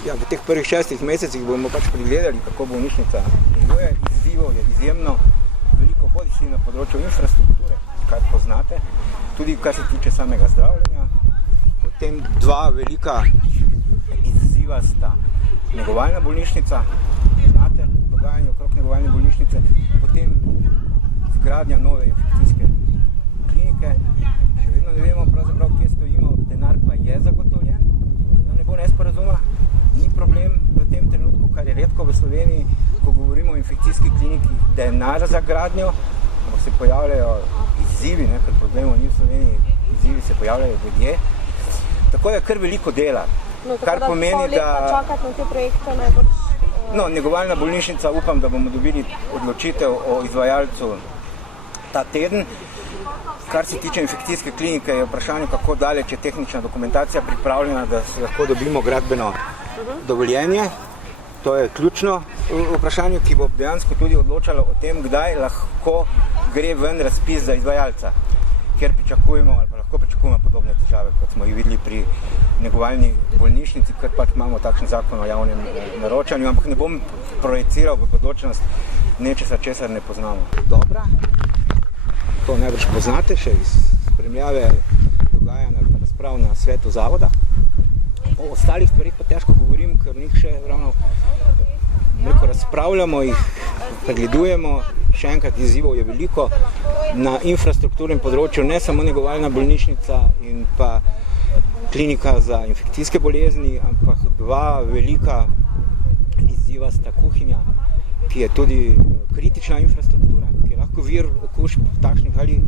Ja, v teh prvih 6 mesecih bomo pač pregledali, kako bolnišnica deluje. Izzivov je izjemno veliko, bodisi na področju infrastrukture, kar poznate, tudi kar se tiče samega zdravljenja. Potem dva velika izziva sta negovalna bolnišnica, znate dogajanje okrog negovalne bolnišnice, potem izgradnja nove infekcijske klinike. Še vedno ne vemo pravzaprav, kje stojimo, denar pa je zagotovljen, da ne bo nesporazuma. Ni problem v tem trenutku, kar je redko v Sloveniji, ko govorimo o infekcijski kliniki, denar za gradnjo, ampak se pojavljajo izzivi, ker problemov ni v Sloveniji, izzivi se pojavljajo ljudje. Tako je kar veliko dela, kar pomeni, da... čakati na te projekte najbolj... Negovalna bolnišnica, upam, da bomo dobili odločitev o izvajalcu ta teden. Kar se tiče infekcijske klinike, je vprašanje, kako daleč je tehnična dokumentacija pripravljena, da se lahko dobimo gradbeno dovoljenje. To je ključno vprašanje, ki bo dejansko tudi odločalo o tem, kdaj lahko gre ven razpis za izvajalca, ker pričakujemo ali pa lahko pričakujemo podobne težave, kot smo jih videli pri negovalni bolnišnici, ker pač imamo takšen zakon o javnem naročanju, ampak ne bom projeciral v bodočnost nečesa, česar ne poznamo. Dobra, to najbrž poznate še iz spremljave dogajanj ali pa razprav na svetu zavoda. O ostalih stvarih pa težko govorim, ker njih še ravno razpravljamo, jih pregledujemo. Še enkrat, izzivov je veliko na infrastrukturnem področju, ne samo negovalna bolnišnica in pa klinika za infekcijske bolezni, ampak dva velika izziva sta kuhinja, ki je tudi kritična infrastruktura, ki je lahko vir okužb takšnih ali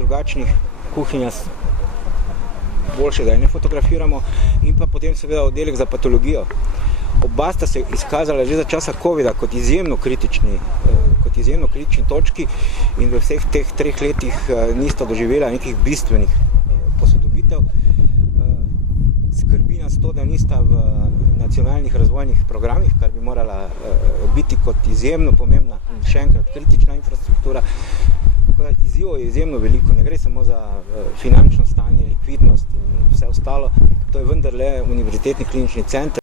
drugačnih. Kuhinja boljše, da je ne fotografiramo, in pa potem seveda oddelek za patologijo. Oba sta se izkazala že za časa covida kot izjemno kritični točki in v vseh teh 3 letih nista doživela nekih bistvenih posodobitev. Skrbi nas to, da nista v nacionalnih razvojnih programih, kar bi morala biti kot izjemno pomembna in še enkrat kritična infrastruktura. Izzivov je izjemno veliko, ne gre samo za finančno stanje, likvidnost in vse ostalo. To je vendarle univerzitetni klinični center.